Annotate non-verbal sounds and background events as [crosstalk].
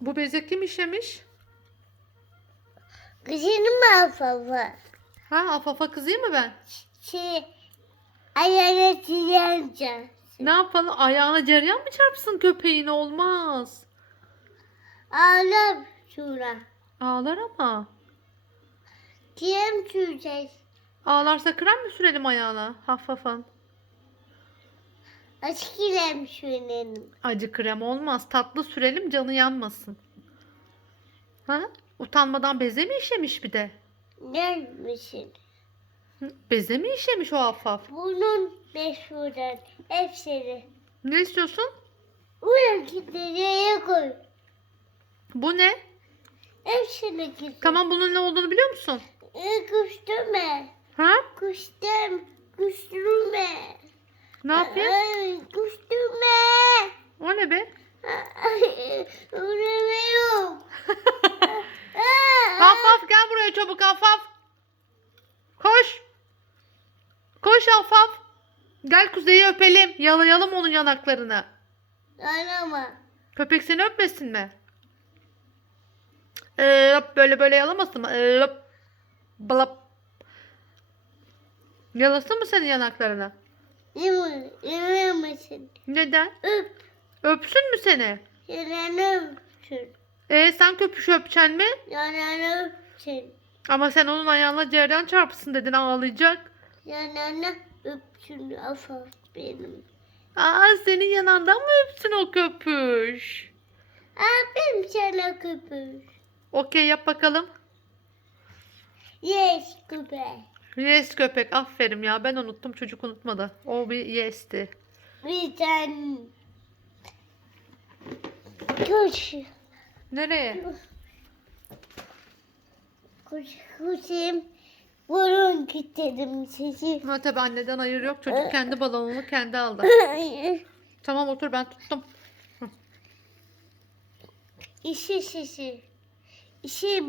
Bu beze kim işemiş? Kızını mı baba? Ha afafa kızayım mı ben? Şey, ayağına çiğneyeceğim. Ne yapalım? Ayağına ceryan mı çarpsın köpeğin? Olmaz. Ağlam şura. Ağlar ama. Kim süreceğiz? Ağlarsa krem mi sürelim ayağına? Hafifan. Açık ilem şuranın. Acı krem olmaz. Tatlı sürelim canı yanmasın. Ha? Utanmadan beze mi işemiş bir de? Hı? Beze mi işemiş o affaf? Bunun meşhuran hepsini. Ne istiyorsun? Uyan nereye koy. Bu ne? Hepsini gitsin. Tamam bunun ne olduğunu biliyor musun? Ee, Kuşturma. Ha? Kuştum. Kuşturma. Ne yapayım? Ay, Kuşturma. O ne be? Uğramıyorum. Affaf [laughs] gel buraya çabuk Affaf. Koş. Koş Affaf. Gel kuzeyi öpelim. Yalayalım onun yanaklarını. Ağlama. Köpek seni öpmesin mi? Ee, böyle böyle yalamasın mı? Ee. Blap. Yalasın mı senin yanaklarını? Yemin misin? Neden? Öp. Öpsün mü seni? Yananı öpsün. Ee, sen köpüş öpeceksin mi? Yananı öpsün. Ama sen onun ayağına ceryan çarpsın dedin ağlayacak. Yananı öpsün. Afaf benim. Aa senin yanağından mı öpsün o köpüş? Abim sana köpüş. Okey yap bakalım. Yes köpek. Yes köpek aferin ya ben unuttum çocuk unutmadı. O bir yes'ti. Bir tane. Kuş. Nereye? Kuş. Kuşum. Burun kilitledim sizi. Ha tabi anneden hayır yok çocuk [laughs] kendi balonunu kendi aldı. Tamam otur ben tuttum. İşi şişi. İşi